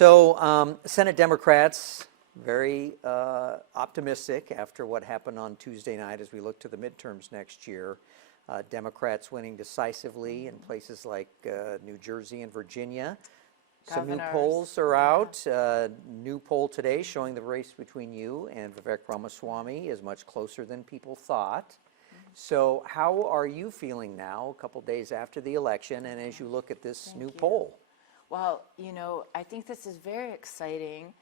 So Senate Democrats very optimistic after what happened on Tuesday night as we look to the midterms next year. Democrats winning decisively in places like New Jersey and Virginia. Some new polls are out. New poll today showing the race between you and Vivek Ramaswamy is much closer than people thought. So how are you feeling now, a couple days after the election, and as you look at this new poll? Well, you know, I think this is very exciting.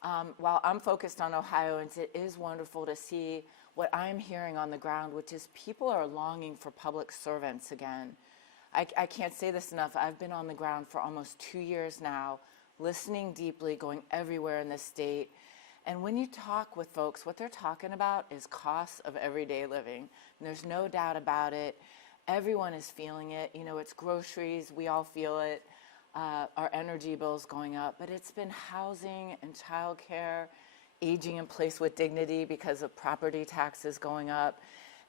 While I'm focused on Ohioans, it is wonderful to see what I'm hearing on the ground, which is people are longing for public servants again. I can't say this enough. I've been on the ground for almost 2 years now, listening deeply, going everywhere in the state. And when you talk with folks, what they're talking about is costs of everyday living. And there's no doubt about it. Everyone is feeling it. You know, it's groceries. We all feel it. Our energy bills going up. But it's been housing and childcare, aging in place with dignity because of property taxes going up.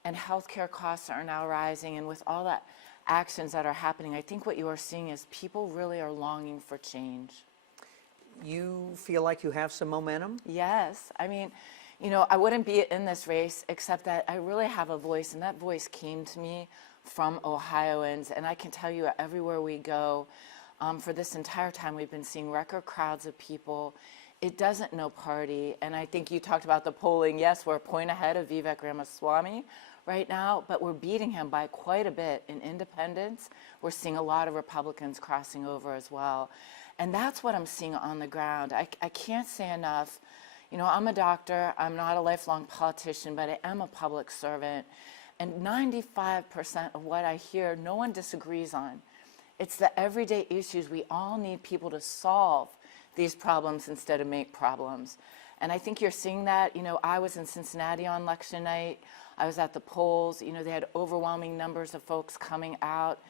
And healthcare costs are now rising. And with all that actions that are happening, I think what you are seeing is people really are longing for change. You feel like you have some momentum? Yes. I mean, you know, I wouldn't be in this race except that I really have a voice, and that voice came to me from Ohioans. And I can tell you everywhere we go, for this entire time, we've been seeing record crowds of people. It doesn't know party. And I think you talked about the polling. Yes, we're a point ahead of Vivek Ramaswamy right now, but we're beating him by quite a bit in independents. We're seeing a lot of Republicans crossing over as well. And that's what I'm seeing on the ground. I can't say enough. You know, I'm a doctor. I'm not a lifelong politician, but I am a public servant. And 95% of what I hear, no one disagrees on. It's the everyday issues. We all need people to solve these problems instead of make problems. And I think you're seeing that. You know, I was in Cincinnati on election night. I was at the polls. You know, they had overwhelming numbers of folks coming out.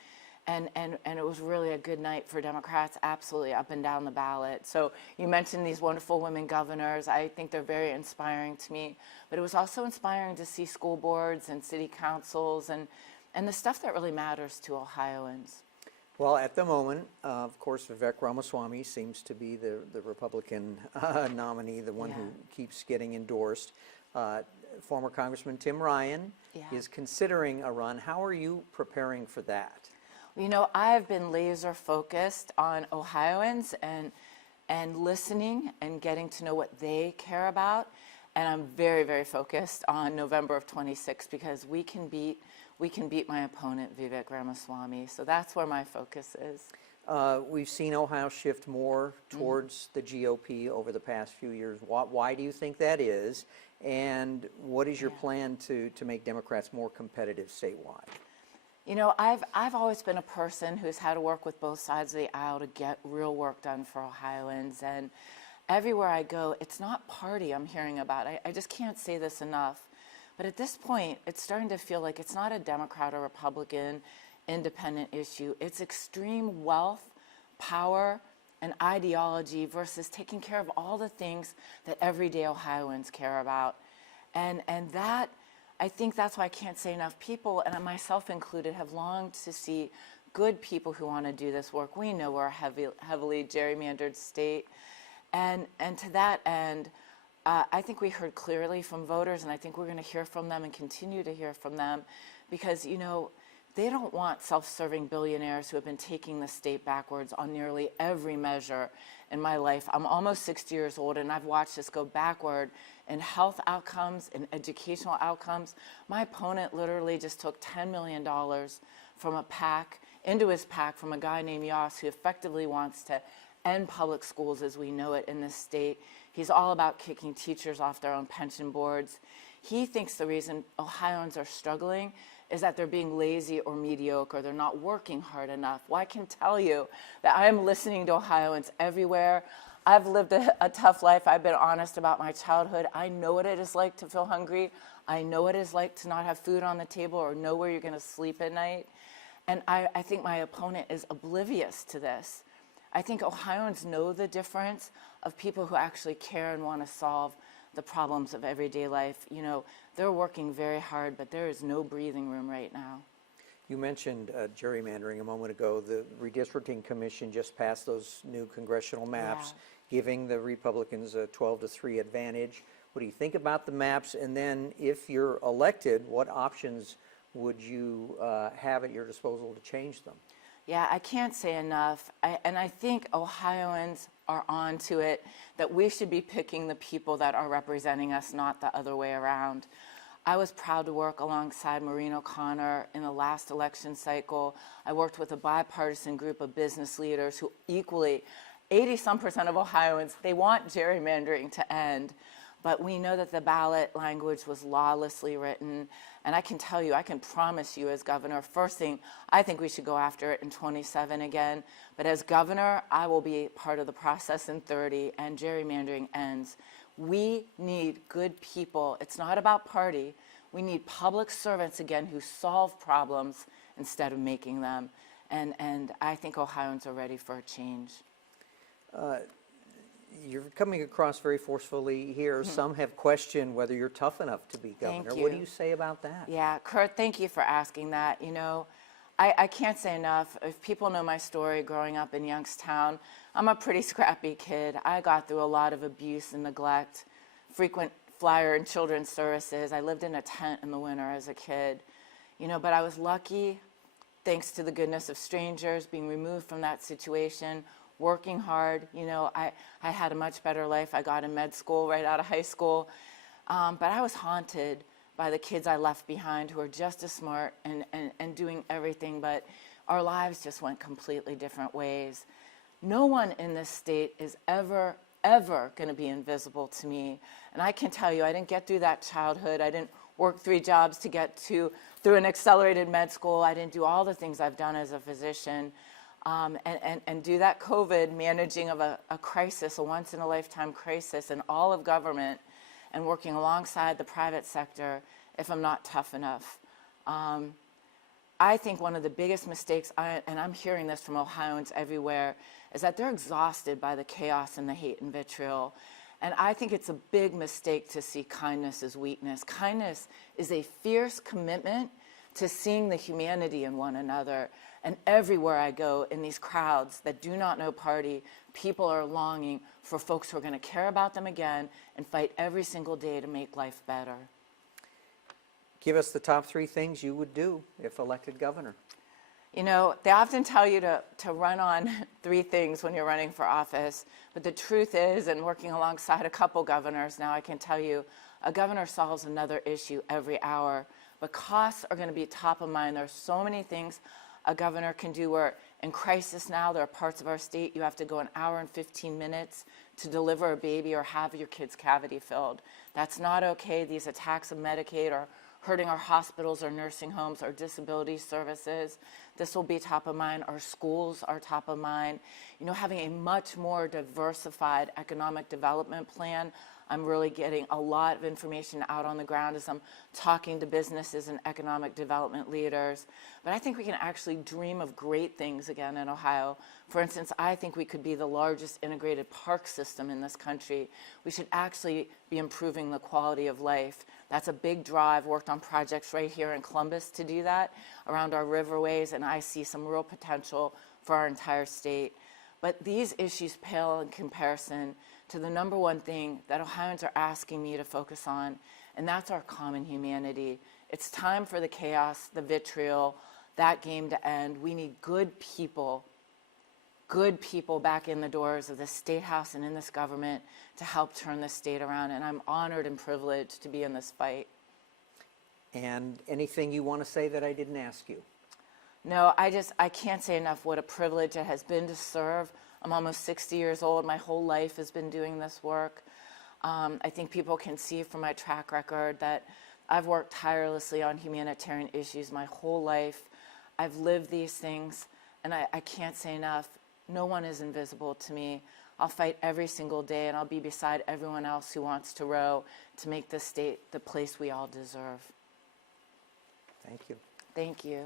And it was really a good night for Democrats, absolutely up and down the ballot. So you mentioned these wonderful women governors. I think they're very inspiring to me. But it was also inspiring to see school boards and city councils and the stuff that really matters to Ohioans. Well, at the moment, of course, Vivek Ramaswamy seems to be the Republican nominee, the one who keeps getting endorsed. Former Congressman Tim Ryan is considering a run. How are you preparing for that? You know, I've been laser focused on Ohioans and listening and getting to know what they care about. And I'm very, very focused on November of 26 because we can beat my opponent, Vivek Ramaswamy. So that's where my focus is. We've seen Ohio shift more towards the GOP over the past few years. Why do you think that is? And what is your plan to make Democrats more competitive statewide? You know, I've always been a person who's had to work with both sides of the aisle to get real work done for Ohioans. And everywhere I go, it's not party I'm hearing about. I just can't say this enough. But at this point, it's starting to feel like it's not a Democrat or Republican independent issue. It's extreme wealth, power, and ideology versus taking care of all the things that everyday Ohioans care about. And that, I think that's why I can't say enough. People, and myself included, have longed to see good people who want to do this work. We know we're a heavily gerrymandered state. And to that end, I think we heard clearly from voters, and I think we're going to hear from them and continue to hear from them because, you know, they don't want self-serving billionaires who have been taking the state backwards on nearly every measure in my life. I'm almost 60 years old, and I've watched this go backward in health outcomes, in educational outcomes. My opponent literally just took $10 million from a PAC, into his PAC from a guy named Yoss who effectively wants to end public schools as we know it in this state. He's all about kicking teachers off their own pension boards. He thinks the reason Ohioans are struggling is that they're being lazy or mediocre. They're not working hard enough. Well, I can tell you that I am listening to Ohioans everywhere. I've lived a tough life. I've been honest about my childhood. I know what it is like to feel hungry. I know what it is like to not have food on the table or know where you're going to sleep at night. And I think my opponent is oblivious to this. I think Ohioans know the difference of people who actually care and want to solve the problems of everyday life. You know, they're working very hard, but there is no breathing room right now. You mentioned gerrymandering a moment ago. The Redistricting Commission just passed those new congressional maps giving the Republicans a 12-3 advantage. What do you think about the maps? And then if you're elected, what options would you have at your disposal to change them? Yeah, I can't say enough. And I think Ohioans are on to it, that we should be picking the people that are representing us, not the other way around. I was proud to work alongside Maureen O'Connor in the last election cycle. I worked with a bipartisan group of business leaders who equally, 80-some% of Ohioans, they want gerrymandering to end. But we know that the ballot language was lawlessly written. And I can tell you, I can promise you as governor, first thing, I think we should go after it in 27 again. But as governor, I will be part of the process in 30, and gerrymandering ends. We need good people. It's not about party. We need public servants again who solve problems instead of making them. And I think Ohioans are ready for a change. You're coming across very forcefully here. Some have questioned whether you're tough enough to be governor. Thank you. What do you say about that? Yeah, Kurt, thank you for asking that. You know, I can't say enough. If people know my story growing up in Youngstown, I'm a pretty scrappy kid. I got through a lot of abuse and neglect, frequent flyer in children's services. I lived in a tent in the winter as a kid. You know, but I was lucky, thanks to the goodness of strangers, being removed from that situation, working hard. You know, I had a much better life. I got in med school right out of high school. But I was haunted by the kids I left behind who are just as smart and doing everything, but our lives just went completely different ways. No one in this state is ever going to be invisible to me. And I can tell you, I didn't get through that childhood. I didn't work 3 jobs to get through an accelerated med school. I didn't do all the things I've done as a physician. And do that COVID managing of a crisis, a once-in-a-lifetime crisis in all of government, and working alongside the private sector if I'm not tough enough. I think one of the biggest mistakes, and I'm hearing this from Ohioans everywhere, is that they're exhausted by the chaos and the hate and vitriol. And I think it's a big mistake to see kindness as weakness. Kindness is a fierce commitment to seeing the humanity in one another. And everywhere I go in these crowds that do not know party, people are longing for folks who are going to care about them again and fight every single day to make life better. Give us the top 3 things you would do if elected governor. You know, they often tell you to run on 3 things when you're running for office, but the truth is, and working alongside a couple governors now, I can tell you, a governor solves another issue every hour, but costs are going to be top of mind. There are so many things a governor can do. Where in crisis now, there are parts of our state you have to go an hour and 15 minutes to deliver a baby or have your kid's cavity filled. That's not okay. These attacks of Medicaid are hurting our hospitals, our nursing homes, our disability services. This will be top of mind. Our schools are top of mind. You know, having a much more diversified economic development plan. I'm really getting a lot of information out on the ground as I'm talking to businesses and economic development leaders. But I think we can actually dream of great things again in Ohio. For instance, I think we could be the largest integrated park system in this country. We should actually be improving the quality of life. That's a big drive. Worked on projects right here in Columbus to do that around our riverways, and I see some real potential for our entire state. But these issues pale in comparison to the number one thing that Ohioans are asking me to focus on, and that's our common humanity. It's time for the chaos, the vitriol, that game to end. We need good people back in the doors of the Statehouse and in this government to help turn this state around, and I'm honored and privileged to be in this fight. And anything you want to say that I didn't ask you? No, I can't say enough what a privilege it has been to serve. I'm almost 60 years old. My whole life has been doing this work. I think people can see from my track record that I've worked tirelessly on humanitarian issues my whole life. I've lived these things, and I can't say enough. No one is invisible to me. I'll fight every single day, and I'll be beside everyone else who wants to row to make this state the place we all deserve. Thank you. Thank you.